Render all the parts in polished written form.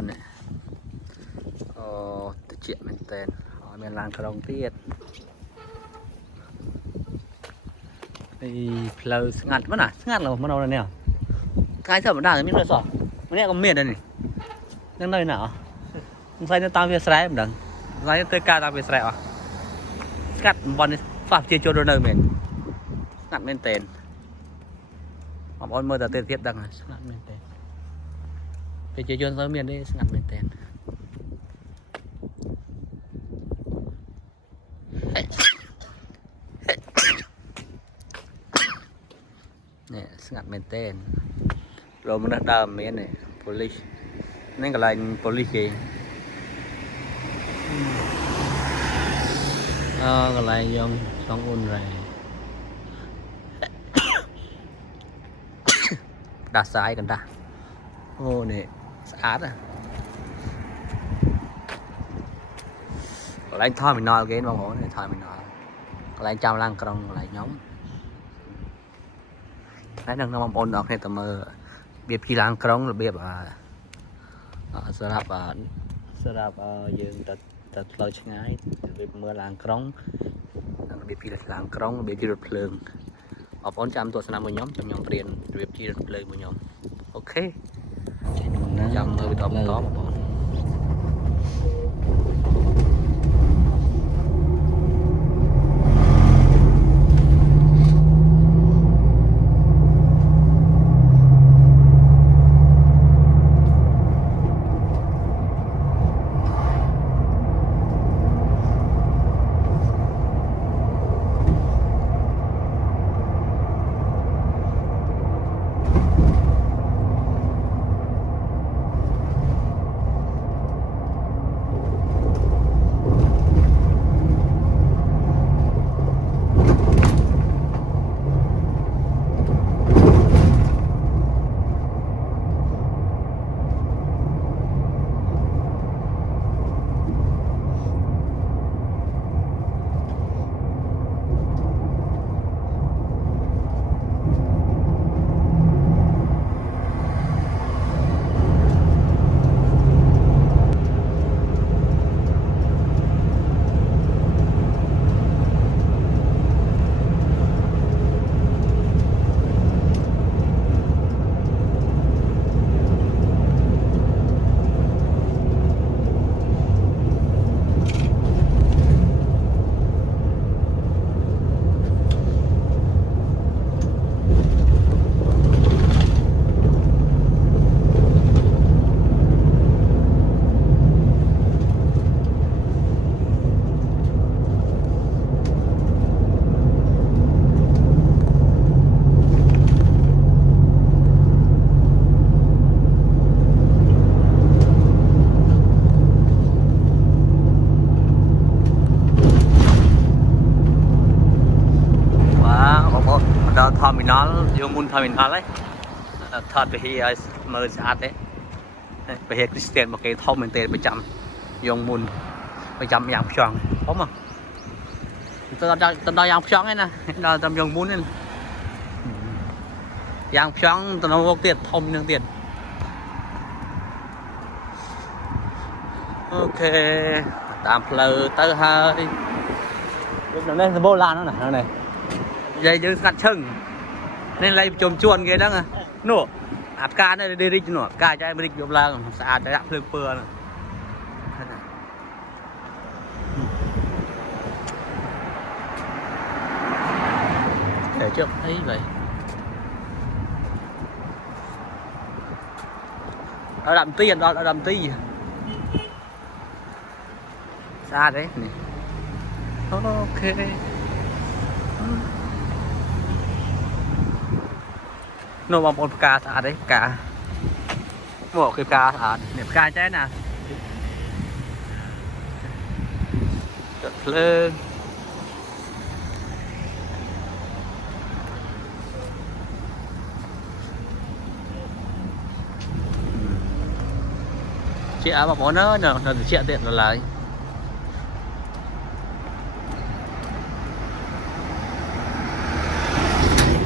ôn này tự chuyện mình tên mình làm cái đồng tiết thì lâu ngặt mất à ngặt là mất đâu nè cái sợ mình đào thì mình nói sỏ mình nghe có miền đây này nhưng nơi nào sai nó tao về sải mình đằng sai tới ca tao về sải à cắt bọn pháp chia cho đôi nơi mình ngặt bên tên ông ôn mơ từ tên tiếp đằng này ngặt bên tên về chia cho miền đi ngặt bên tên nè ngặt bên tên rồi mình đã đâm miền này police nên cái lạnh police cái lạnh dòng xong ôn rồi đặt sai cần ta ô này át à cái lạnh thôi mình nói cái bóng này thôi mình nói cái lạnh chăm lăng trong cái lạnh nhóm đấy đừng nó bóng ôn đọc này tầm mơ biệt khi lăng trong là biệtสำหรับយើងទៅផ្លូវឆ្ងាយវាមើលឡានក្រុងរបៀបពីឡានក្រុងរបៀបជិះរថភ្លើងបងប្អូនចាំទស្សនាមួយខ្ញុំចាំខ្ញុំព្រៀនរបៀបជិះរថភ្លើងមួយខ្ញុំអូខេចាំមើលវីដេអូបន្តបងប្អូនterminal យកមុន terminal ហ្នឹងថតទៅហីឲ្យមើលស្អាតទេប្រហែល Christian មកគេធំមែនទេប្រចាំយកមុនប្រចាំយ៉ាងខ្ចង់ធំទៅដល់យ៉ាងខ្ចង់ឯណាដល់តាមយកមុនហ្នឹងយ៉ាងខ្ចង់ទៅនៅវកទៀតធំនឹងទៀតអូខេតាមផ្លូវទៅហើយlúc này nó bô lan nó nè này dây dương sạch chừng nên lấy chôm chuồn kia đó à nổ ạt ca đây đi đi nổ ca cho em đi chôm lan xa cho đạp lưng pưa này để trước thấy vậy nó đậm tiền đó nó đậm tí xa đấy này. Ok nó bằng một cá thả đấy cá một cái cá thả đẹp cá trái nè được lên chị áo bảo nó chị tiện rồi lại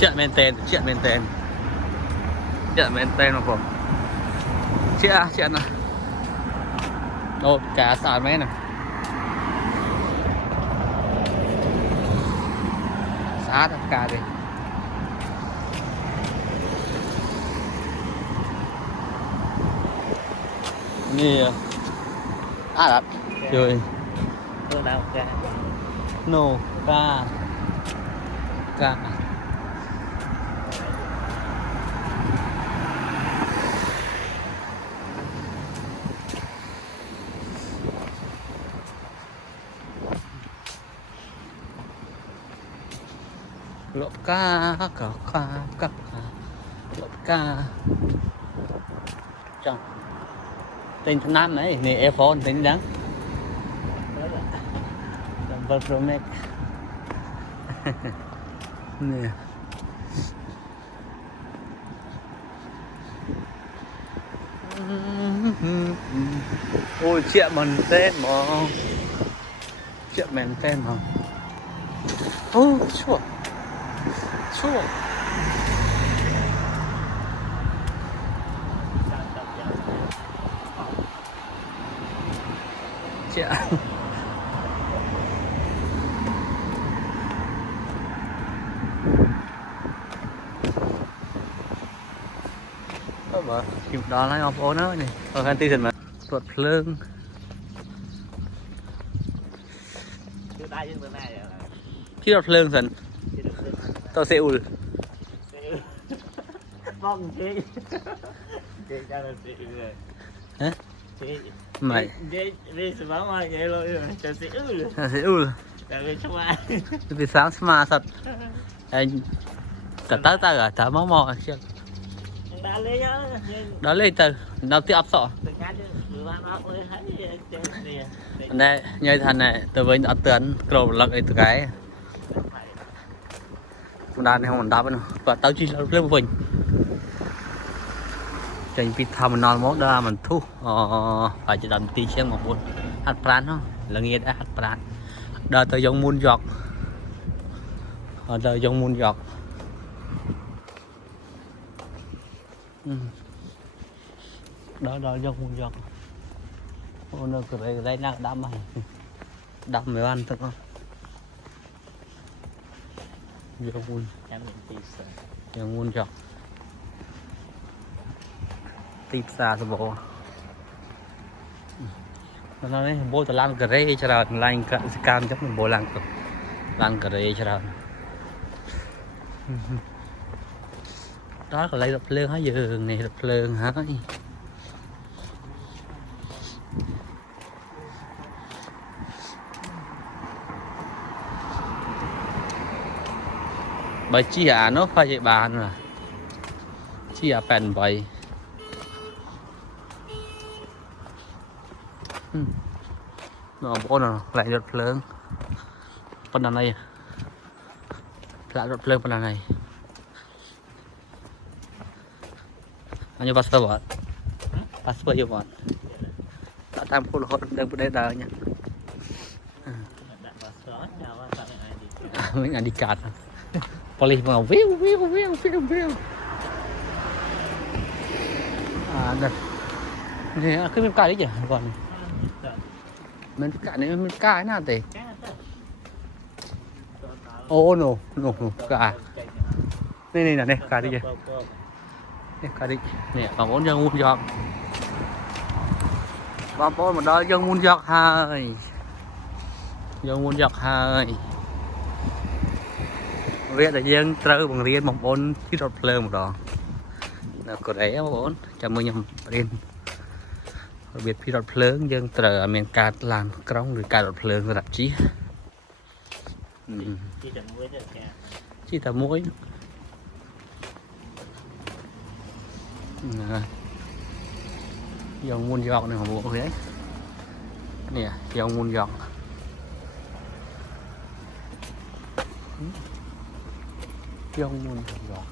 chuyện maintain mà không chuyện này Ô, cá sỏi mấy nè. Sát cá đi. Nè. Đặt. Rồi. Tôi nào cá. No, cá. Cá. Lộn cá, cá. Lộn cá. Chồng. Tên thân nam ấy, này iPhone tính đáng. Vâng Pro Max. Nè. Ôi chuyện mình tên mà. Chuyện mình tên mà. Ô chua. Chua. Chuyện. Mà kịp đó lấy ông ôn đó này ở gần tí mà tuột lương khi đột lương dần tao sẽ ul Phong chị cho nó chị rồi hả chị mày đi sẽ báo mai vậy rồi cho chị ul sẽ ul tại sao mai vì sáng mà sạch anh cả tới ta cả thả máu mò chưa đó lên từ nào tiếp sọ này như thằng này từ với ở tuyến cầu lật ấy từ cái đàn này không đáp nữa và tao chỉ lên mình trên pít tham non mốt đó mình thu phải chỉ làm tí xem một buồn hạt pran không là nghe đã hạt pran đợt tới giống muôn giọt đợt giống muôn giọt đó giống muôn giọt ô nó cứ đây đang đâm mày ăn thật không giống muôn giọt tiếp xa rồi bộ nó đấy bố tao làm cái rễ cho ra làm cái cam chắc mình bố làm cái rễ cho ra đó là lấy đập lương hả giường này đập lương hả bởi chi à nó phải vậy bàn à chi à bèn vậy nó bố nào lại đập lương phần này lại đập lương phần này anh passport buat passport juga buat tak tampil hot dan budaya dahnya mình ID card police mau view đây này cái mình cài đấy chứ còn mình cài này mình cài nào thế oh no cài này này cài đi chứ cái đi nè còn 4 dân muôn giọt ba bốn mà đó dân muôn giọt hai dân muôn giọt hai viết là dân trơ bằng riêng một bốn chiếc đột lơ một đòn là có đấy bốn chào mừng nhầm riêng biệt phi đột lớn dân trơ miền cát làm cong rồi cài đột lớn đặt chí chỉ tầm muối dòng muôn giọt này bộ thế nè dòng muôn giọt dòng muôn giọt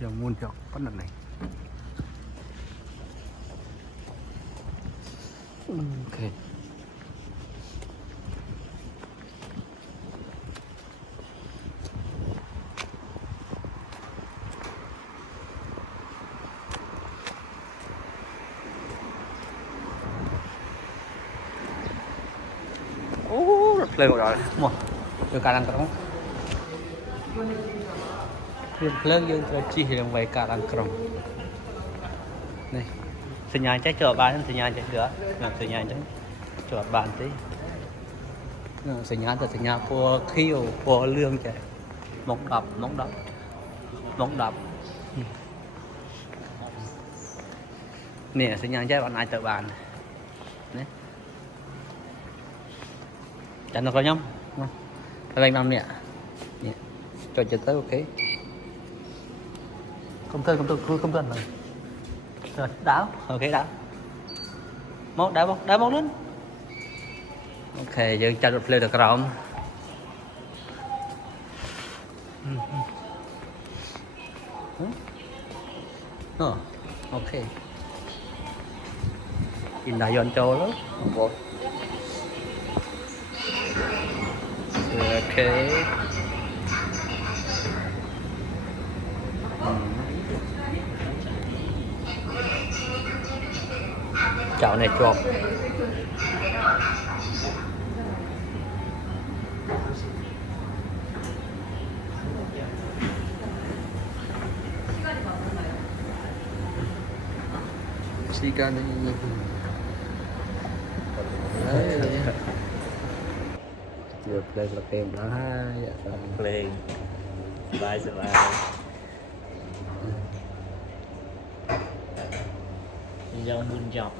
dòng muôn giọt có lần này ok lên một rồi một từ cả đằng cổng lên dương cho chi thì về cả đằng cổng này sinh nhai trái chờ bán sinh nhai trái nữa làm sinh nhai trái chờ bán tí sinh nhai từ sinh nhai của khiêu của lương chạy móng đập nè sinh nhai trái bạn ai tự bàn đấy chẳng nó có nhông các anh làm nè cho chơi tới ok không thân rồi đáo ok đáo mốt đá bóng lên ok giờ cho được play được rồi ok in đại dọn châu đó ok chảo này chuột 시간이 chưa play là kèm đó ha play bye bye dòng buồn dọc